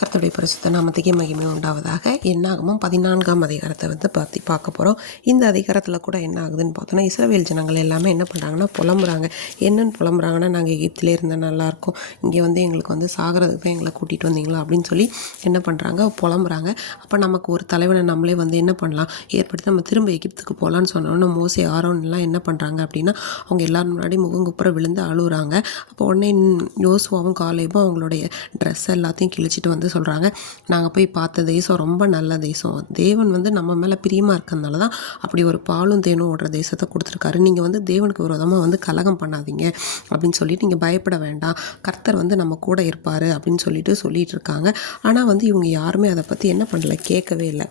கர்த்தருடைய பரிசுத்த நாமத்துக்கே மகிமை உண்டாவதாக. என்னாகமும் 14ஆம் அதிகாரத்தை பார்க்க போகிறோம். இந்த அதிகாரத்தில் கூட என்ன ஆகுதுன்னு பார்த்தோன்னா, இஸ்ரவேல் ஜனங்கள் எல்லாமே என்ன பண்ணுறாங்கன்னா புலம்புறாங்க. என்னென்னு புலம்புறாங்கன்னா, நாங்கள் எகிப்திலே இருந்தால் நல்லாயிருக்கும், இங்கே எங்களுக்கு சாகிறதுக்கு தான் எங்களை கூட்டிகிட்டு வந்தீங்களா அப்படின்னு சொல்லி என்ன பண்ணுறாங்க, புலம்புறாங்க. அப்போ நமக்கு ஒரு தலைவனை நம்மளே என்ன பண்ணலாம் ஏற்படுத்தி நம்ம திரும்ப எகிப்துக்கு போகலான்னு சொன்னோன்னா, மோசே ஆரோன்லாம் என்ன பண்ணுறாங்க அப்படின்னா, அவங்க எல்லாரும் முன்னாடி முகங்குப்புற விழுந்து அழுகுறாங்க. அப்போ உடனே யோசுவாவும் காலேபும் அவங்களுடைய ட்ரெஸ் எல்லாத்தையும் கிழிச்சிட்டு சொல்கிறாங்க, நாங்கள் போய் பார்த்த தேசம் ரொம்ப நல்ல தேசம், தேவன் நம்ம மேலே பிரியமாக இருக்கிறதுனால தான் அப்படி ஒரு பாலும் தேனும் ஓடுற தேசத்தை கொடுத்துருக்காரு, நீங்கள் தேவனுக்கு விரோதமாக கலகம் பண்ணாதீங்க அப்படின்னு சொல்லிட்டு நீங்கள் பயப்பட வேண்டாம், கர்த்தர் நம்ம கூட இருப்பார் அப்படின்னு சொல்லிட்டு இருக்காங்க. ஆனால் இவங்க யாருமே அதை பற்றி என்ன பண்ணல, கேட்கவே இல்லை.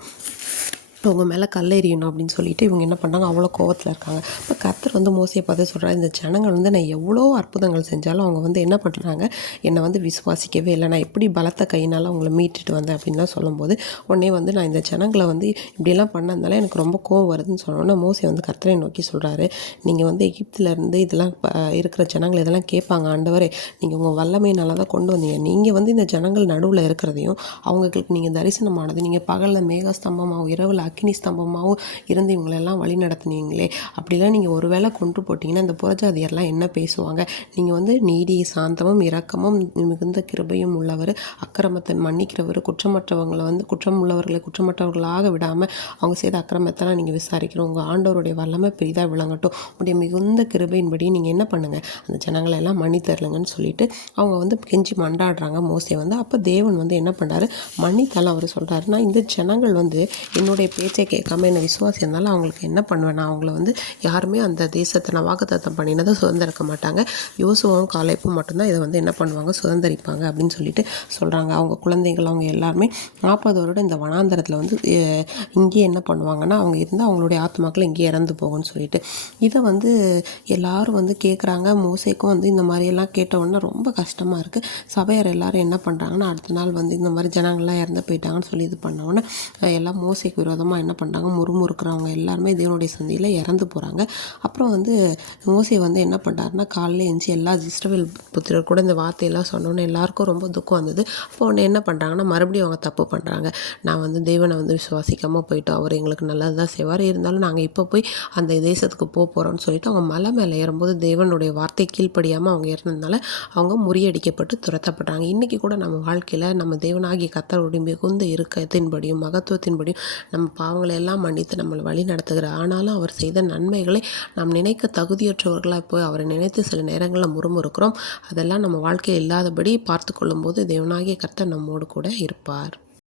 உங்க மேலே கல்லெறியணும் அப்படின்னு சொல்லிட்டு இவங்க என்ன பண்ணுறாங்க, அவ்வளோ கோவத்தில் இருக்காங்க. இப்போ கர்த்தர் மோசையை பார்த்து சொல்கிறார், இந்த ஜனங்கள் நான் எவ்வளோ அற்புதங்கள் செஞ்சாலும் அவங்க என்ன பண்ணுறாங்க, என்னை விசுவாசிக்கவே இல்லை, நான் எப்படி பலத்த கையினால் அவங்கள மீட்டுட்டு வந்தேன் அப்படின்லாம் சொல்லும்போது, உடனே நான் இந்த ஜனங்களை இப்படியெல்லாம் பண்ணதுனால எனக்கு ரொம்ப கோவம் வருதுன்னு சொன்னோன்னா, மோசே கர்த்தரை நோக்கி சொல்கிறாரு, நீங்கள் எகிப்திலேருந்து இதெல்லாம் இருக்கிற ஜனங்கள் இதெல்லாம் கேட்பாங்க ஆண்டவரே, நீங்கள் உங்கள் வல்லமையினால தான் கொண்டு வந்தீங்க, நீங்கள் இந்த ஜனங்கள் நடுவில் இருக்கிறதையும் அவங்களுக்கு நீங்கள் தரிசனமானது, நீங்கள் பகலில் மேகஸ்தம்பமாகவும் இரவில் அக்கினி ஸ்தம்பமாகவும் இருந்து இவங்களெல்லாம் வழி நடத்துனீங்களே, அப்படிலாம் நீங்கள் ஒரு வேளை கொண்டு போட்டிங்கன்னா இந்த புறஜாதியர்லாம் என்ன பேசுவாங்க, நீங்கள் நீடி சாந்தமும் இரக்கமும் மிகுந்த கிருபையும் உள்ளவர், அக்கிரமத்தை மன்னிக்கிறவர், குற்றமற்றவங்களை குற்றம் உள்ளவர்களை குற்றமற்றவர்களாக விடாமல் அவங்க செய்த அக்கிரமத்தெல்லாம் நீங்கள் விசாரிக்கிறோம், உங்கள் ஆண்டவருடைய வல்லமை பெரிதாக விளங்கட்டும், உடைய மிகுந்த கிருபையின்படி நீங்கள் என்ன பண்ணுங்கள், அந்த ஜனங்களை எல்லாம் மன்னித்தரலுங்கன்னு சொல்லிட்டு அவங்க கெஞ்சி மண்டாடுறாங்க. மோசே அப்போ தேவன் என்ன பண்ணுறாரு, மன்னித்தாலும் அவர் சொல்கிறாரு, நான் இந்த ஜனங்கள் என்னுடைய பேச்சை கேட்காம என்னை விசுவாசினால அவங்களுக்கு என்ன பண்ணுவேன், நான் அவங்கள யாருமே அந்த தேசத்தை நான் வாக்குத்தத்தம் பண்ணினதை சுதந்திரிக்க மாட்டாங்க, யோசுவாவும் காலேபும் மட்டும்தான் இதை என்ன பண்ணுவாங்க, சுதந்திரிப்பாங்க அப்படின்னு சொல்லிட்டு சொல்கிறாங்க. அவங்க குழந்தைகள் அவங்க எல்லாருமே 40 வருடம் இந்த வனாந்தரத்தில் இங்கேயே என்ன பண்ணுவாங்கன்னா, அவங்க இருந்தால் அவங்களுடைய ஆத்மாக்கள் இங்கேயே இறந்து போகும்னு சொல்லிட்டு இதை எல்லாரும் கேட்குறாங்க. மோசேக்கும் இந்த மாதிரியெல்லாம் கேட்டவுடனே ரொம்ப கஷ்டமாக இருக்குது. சபையார் எல்லாரும் என்ன பண்ணுறாங்கன்னா, அடுத்த நாள் இந்த மாதிரி ஜனங்கள்லாம் இறந்து போயிட்டாங்கன்னு சொல்லி இது பண்ணவுடனே எல்லாம் மோசேக்கு விரோதமாக என்ன பண்ணுறாங்க, முறுமுறுக்கிறவங்க எல்லாருமே தேவனுடைய சந்தியில் இறந்து போகிறாங்க. அப்புறம் மோசே என்ன பண்ணுறாருன்னா, காலையில் எழுந்துச்சி எல்லா இஸ்ரவேல் புத்திரர் கூட இந்த வார்த்தையெல்லாம் சொன்னோன்னே எல்லாருக்கும் ரொம்ப துக்கம் வந்தது. அப்போ ஒன்று என்ன பண்ணுறாங்கன்னா, மறுபடியும் அவங்க தப்பு பண்ணுறாங்க, நான் தேவனை விசுவாசிக்காமல் போயிட்டோம், அவர் எங்களுக்கு நல்லது தான் செய்வார், இருந்தாலும் நாங்கள் இப்போ போய் அந்த தேசத்துக்கு போகிறோம்னு சொல்லிட்டு அவங்க மலை மேலே ஏறும்போது தேவனுடைய வார்த்தை கீழ்ப்படியாமல் அவங்க ஏறினதுனால அவங்க முறியடிக்கப்பட்டு துரத்தப்படுறாங்க. இன்றைக்கி கூட நம்ம வாழ்க்கையில் நம்ம தேவனாகிய கர்த்தருடைய மிகுந்த இருக்கத்தின்படியும் மகத்துவத்தின்படியும் நம்ம பாவங்களை எல்லாம் மன்னித்து நம்மளை வழி நடத்துகிறார். ஆனாலும் அவர் செய்த நன்மைகளை நாம் நினைக்க தகுதியற்றவர்களாக போய் அவரை நினைத்து சில நேரங்களில் முறுமுறுக்கிறோம். அதெல்லாம் நம்ம வாழ்க்கையில் இல்லாதபடி பார்த்து கொள்ளும்போது தேவனாகிய கர்த்தர் நம்மோடு கூட இருப்பார்.